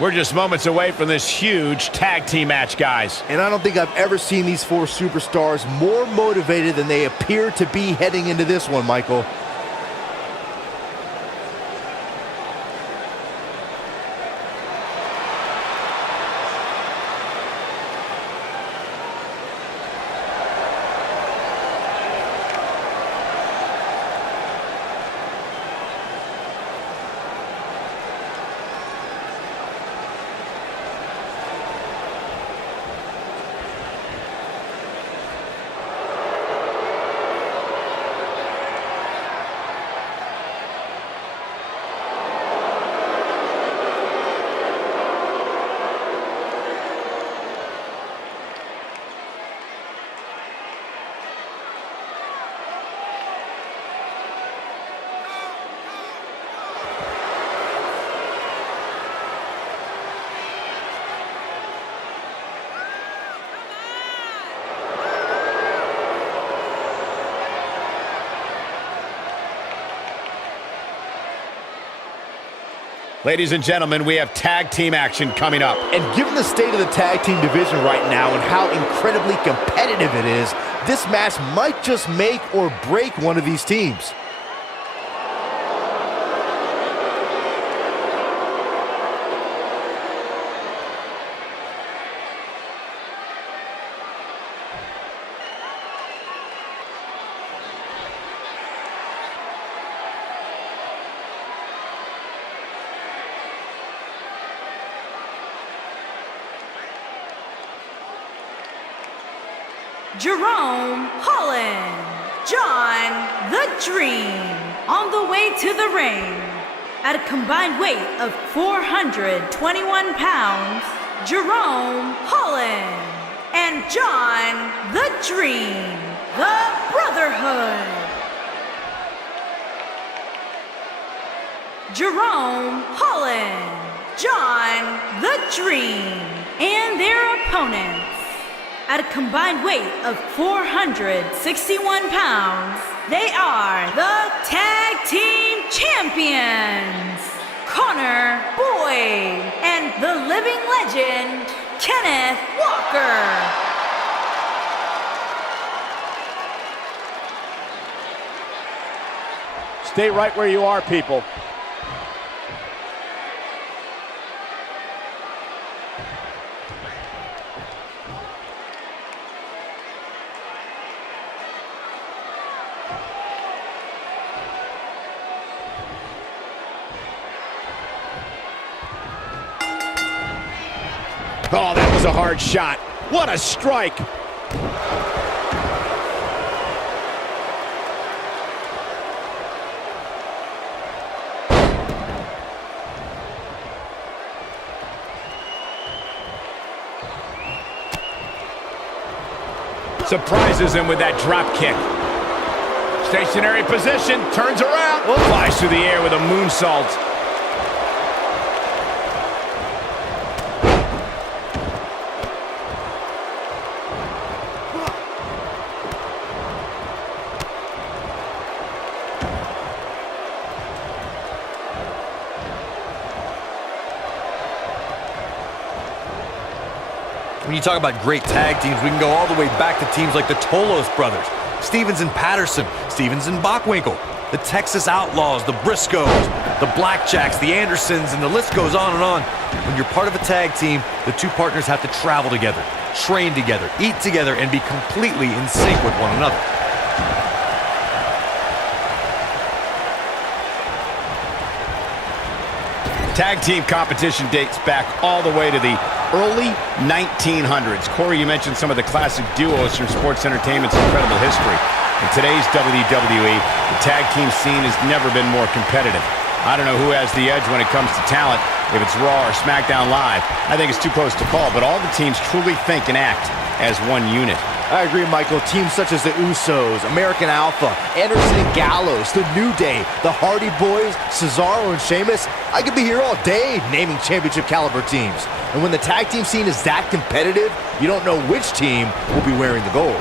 We're just moments away from this huge tag team match, guys. And I don't think I've ever seen these four superstars more motivated than they appear to be heading into this one, Michael. Ladies and gentlemen, we have tag team action coming up. And given the state of the tag team division right now and how incredibly competitive it is, this match might just make or break one of these teams. Jerome Holland, John the Dream, on the way to the ring. At a combined weight of 421 pounds, Jerome Holland and John the Dream, the Brotherhood. Jerome Holland, John the Dream, and their opponents. At a combined weight of 461 pounds, they are the Tag Team Champions, Connor Boyd and the living legend, Kenneth Walker. Stay right where you are, people. Oh, that was a hard shot. What a strike. Surprises him with that drop kick. Stationary position, turns around. Flies through the air with a moonsault. When you talk about great tag teams, we can go all the way back to teams like the Tolos brothers, Stevens and Patterson, Stevens and Bockwinkel, the Texas Outlaws, the Briscoes, the Blackjacks, the Andersons, and the list goes on and on. When you're part of a tag team, the two partners have to travel together, train together, eat together, and be completely in sync with one another. Tag team competition dates back all the way to the early 1900s. Corey, you mentioned some of the classic duos from sports entertainment's incredible history. In today's WWE, the tag team scene has never been more competitive. I don't know who has the edge when it comes to talent, if it's Raw or SmackDown Live. I think it's too close to call, but all the teams truly think and act as one unit. I agree, Michael. Teams such as the Usos, American Alpha, Anderson and Gallows, The New Day, the Hardy Boys, Cesaro and Sheamus. I could be here all day naming championship caliber teams. And when the tag team scene is that competitive, you don't know which team will be wearing the gold.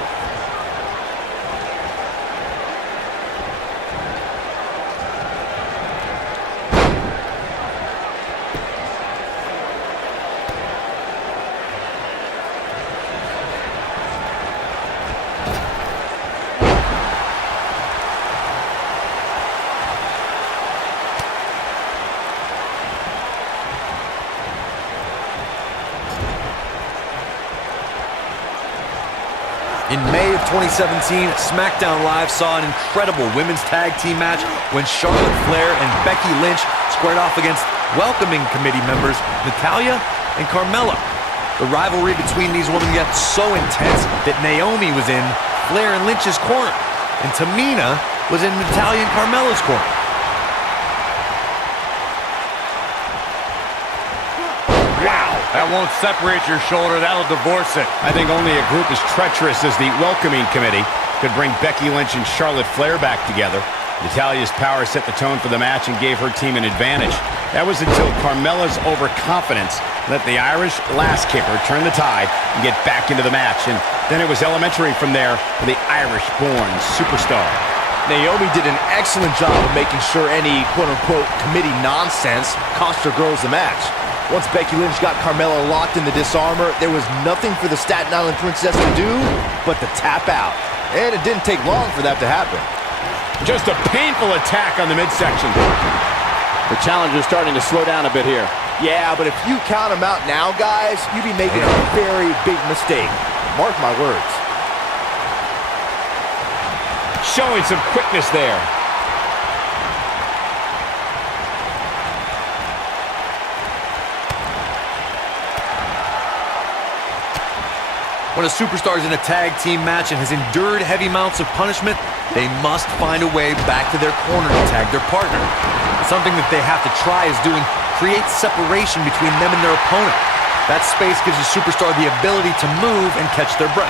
In May of 2017, SmackDown Live saw an incredible women's tag team match when Charlotte Flair and Becky Lynch squared off against welcoming committee members Natalya and Carmella. The rivalry between these women got so intense that Naomi was in Flair and Lynch's corner, and Tamina was in Natalya and Carmella's corner. That won't separate your shoulder, that'll divorce it. I think only a group as treacherous as the welcoming committee could bring Becky Lynch and Charlotte Flair back together. Natalya's power set the tone for the match and gave her team an advantage. That was until Carmella's overconfidence let the Irish last kicker turn the tide and get back into the match. And then it was elementary from there for the Irish-born superstar. Naomi did an excellent job of making sure any quote-unquote committee nonsense cost her girls the match. Once Becky Lynch got Carmella locked in the disarmor, there was nothing for the Staten Island Princess to do but to tap out. And it didn't take long for that to happen. Just a painful attack on the midsection. The challenger's starting to slow down a bit here. Yeah, but if you count him out now, guys, you'd be making a very big mistake. Mark my words. Showing some quickness there. When a superstar is in a tag team match and has endured heavy amounts of punishment, they must find a way back to their corner to tag their partner. Something that they have to try is doing create separation between them and their opponent. That space gives a superstar the ability to move and catch their breath.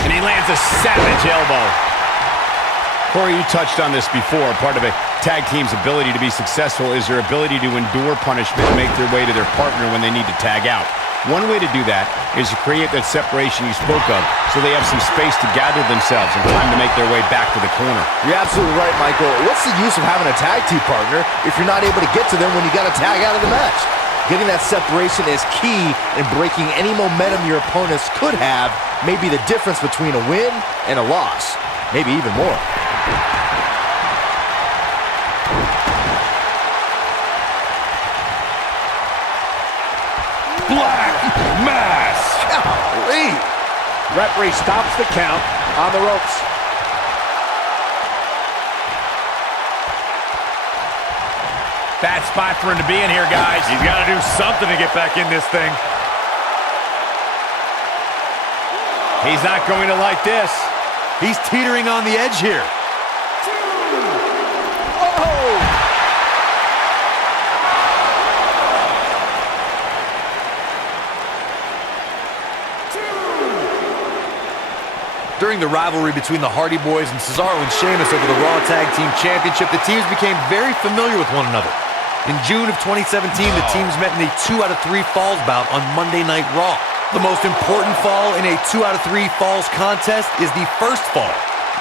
And he lands a savage elbow. Corey, you touched on this before. Part of a tag team's ability to be successful is their ability to endure punishment and make their way to their partner when they need to tag out. One way to do that is to create that separation you spoke of so they have some space to gather themselves and time to make their way back to the corner. You're absolutely right, Michael. What's the use of having a tag team partner if you're not able to get to them when you got to tag out of the match? Getting that separation is key in breaking any momentum your opponents could have, maybe the difference between a win and a loss, maybe even more. Black Mass! Golly! Referee stops the count on the ropes. Bad spot for him to be in here, guys. He's got to do something to get back in this thing. He's not going to like this. He's teetering on the edge here. During the rivalry between the Hardy Boys and Cesaro and Sheamus over the Raw Tag Team Championship, the teams became very familiar with one another. In June of 2017, the teams met in a 2 out of 3 falls bout on Monday Night Raw. The most important fall in a 2 out of 3 falls contest is the first fall.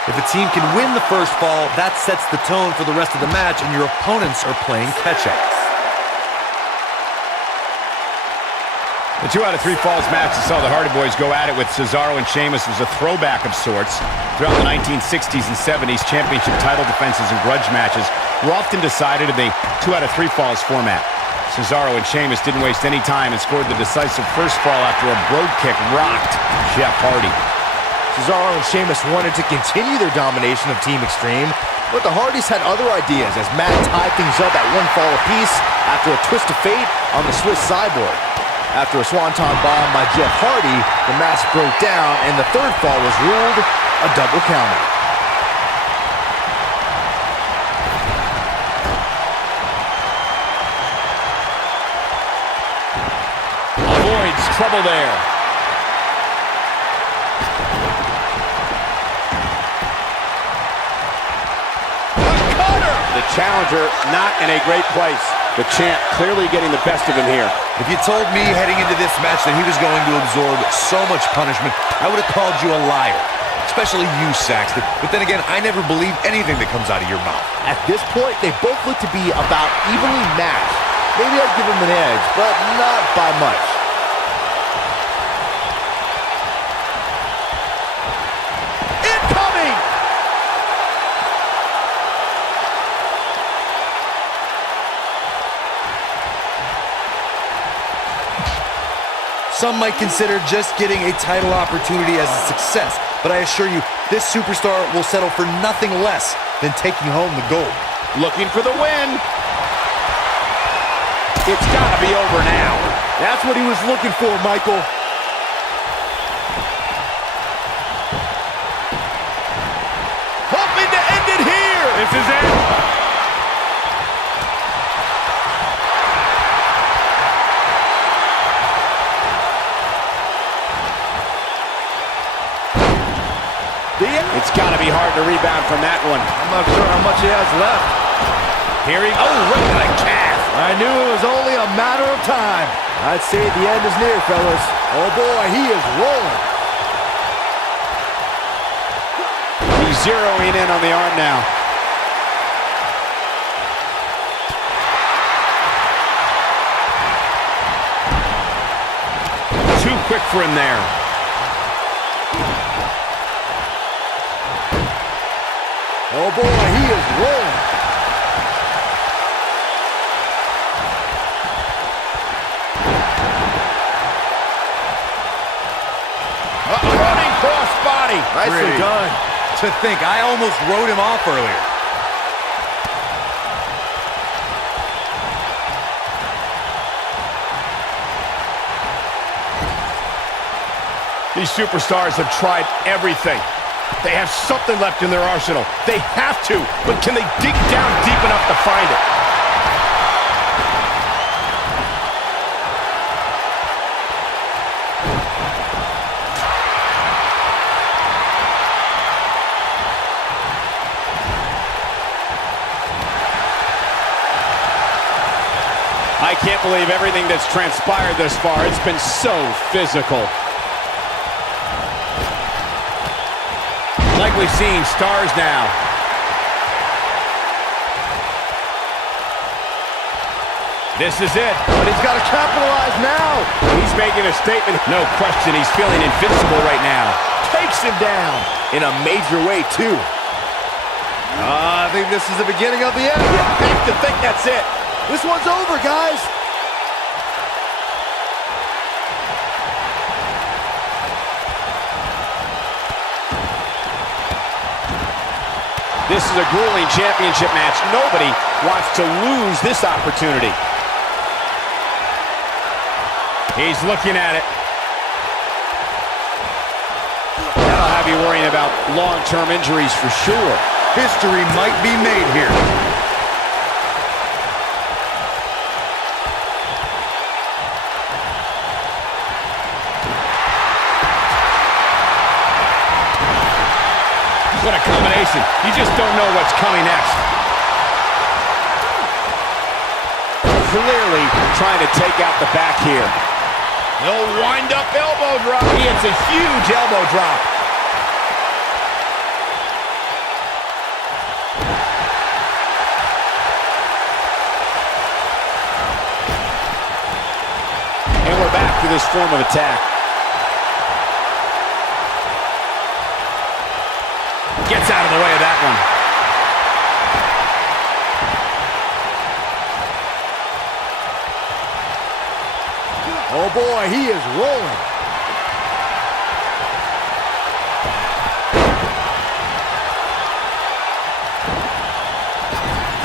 If a team can win the first fall, that sets the tone for the rest of the match, and your opponents are playing catch-up. The 2 out of 3 falls match that saw the Hardy Boys go at it with Cesaro and Sheamus was a throwback of sorts. Throughout the 1960s and 70s, championship title defenses and grudge matches were often decided in the 2 out of 3 falls format. Cesaro and Sheamus didn't waste any time and scored the decisive first fall after a brogue kick rocked Jeff Hardy. Cesaro and Sheamus wanted to continue their domination of Team Extreme, but the Hardys had other ideas as Matt tied things up at 1 fall apiece after a twist of fate on the Swiss Cyborg. After a swanton bomb by Jeff Hardy, the match broke down and the third fall was ruled a double counter. Avoids trouble there. The challenger not in a great place. The champ clearly getting the best of him here. If you told me heading into this match that he was going to absorb so much punishment, I would have called you a liar. Especially you, Saxton. But then again, I never believe anything that comes out of your mouth. At this point, they both look to be about evenly matched. Maybe I'd give them an edge, but not by much. Incoming! Some might consider just getting a title opportunity as a success, but I assure you, this superstar will settle for nothing less than taking home the gold. Looking for the win. It's got to be over now. That's what he was looking for, Michael. Hoping to end it here. This is it. It's got to be hard to rebound from that one. I'm not sure how much he has left. Here he goes. Oh, right to the calf. I knew it was only a matter of time. I'd say the end is near, fellas. Oh boy, he is rolling. He's zeroing in on the arm now. Too quick for him there. Oh boy, he is rolling. Running crossbody. Nicely done. To think, I almost wrote him off earlier. These superstars have tried everything. They have something left in their arsenal. They have to, but can they dig down deep enough to find it? I can't believe everything that's transpired thus far. It's been so physical. Like we've seen stars now. This is it. But he's got to capitalize now. He's making a statement. No question, he's feeling invincible right now. Takes him down in a major way, too. I think this is the beginning of the end. You have to think that's it. This one's over, guys. This is a grueling championship match. Nobody wants to lose this opportunity. He's looking at it. That'll have you worrying about long-term injuries for sure. History might be made here. What a combination. You just don't know what's coming next. Clearly trying to take out the back here. No wind-up elbow drop. He hits a huge elbow drop. And we're back to this form of attack. Gets out of the way of that one. Oh boy, he is rolling.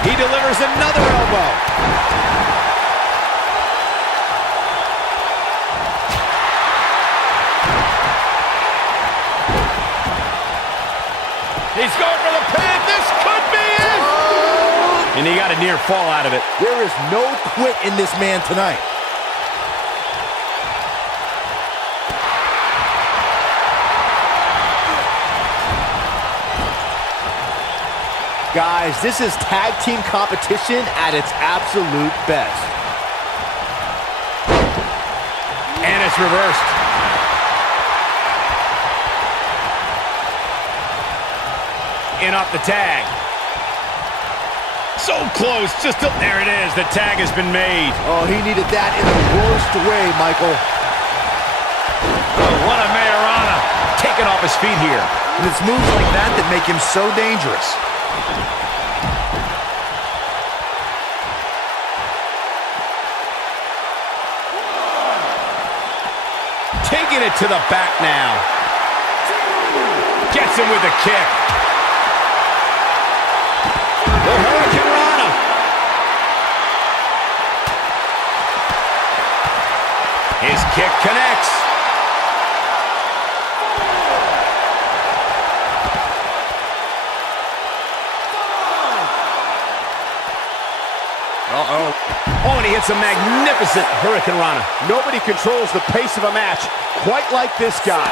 He delivers another elbow. He's going for the pin. This could be it. And he got a near fall out of it. There is no quit in this man tonight. Guys, this is tag team competition at its absolute best. And it's reversed. In off the tag. So close, just there it is. The tag has been made. Oh, he needed that in the worst way, Michael. Oh, what a Mayorana. Taken off his feet here. And it's moves like that that make him so dangerous. taking it to the back now. Gets him with the kick. The Hurricane Rana. His kick connects. Uh-oh. Oh, and he hits a magnificent Hurricane Rana. Nobody controls the pace of a match quite like this guy.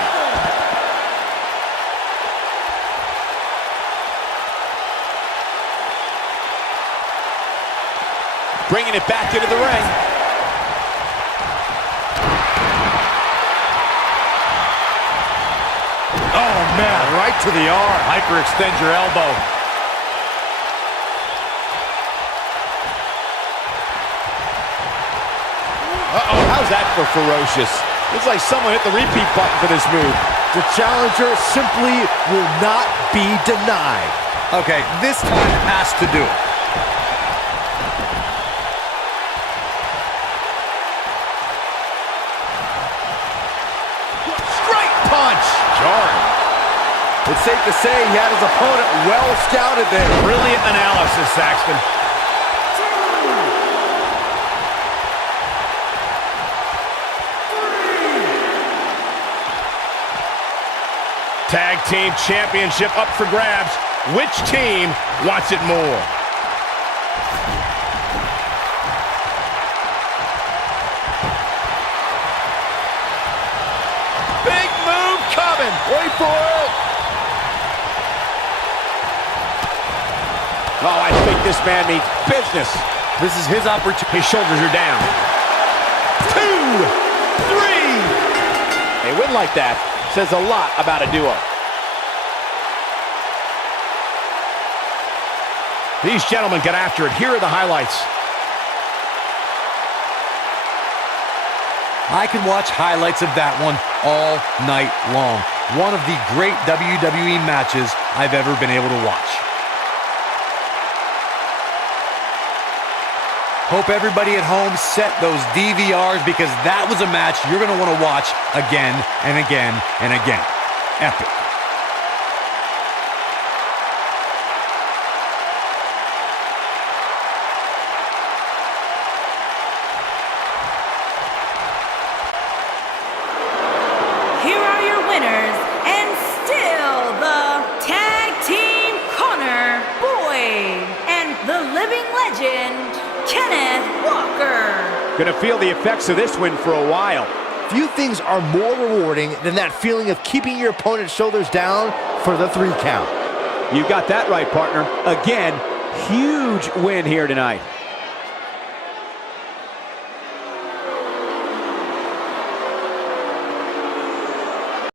Bringing it back into the ring. Oh, man, right to the arm. Hyperextend your elbow. Uh-oh, how's that for ferocious? Looks like someone hit the repeat button for this move. The challenger simply will not be denied. Okay, this time has to do it. Straight punch! Jarring. It's safe to say he had his opponent well scouted there. Brilliant analysis, Saxton. Tag Team Championship up for grabs. Which team wants it more? Big move coming. Wait for it. Oh, I think this man means business. This is his opportunity. His shoulders are down. 2, 3. A win like that says a lot about a duo. These gentlemen get after it. Here are the highlights. I can watch highlights of that one all night long. One of the great WWE matches I've ever been able to watch. Hope everybody at home set those DVRs because that was a match you're going to want to watch again and again and again. Epic. Here are your winners, and still the Tag Team Corner Boyd and the living legend, Kenneth Walker. Gonna feel the effects of this win for a while. Few things are more rewarding than that feeling of keeping your opponent's shoulders down for the 3 count. You got that right, partner. Again, huge win here tonight.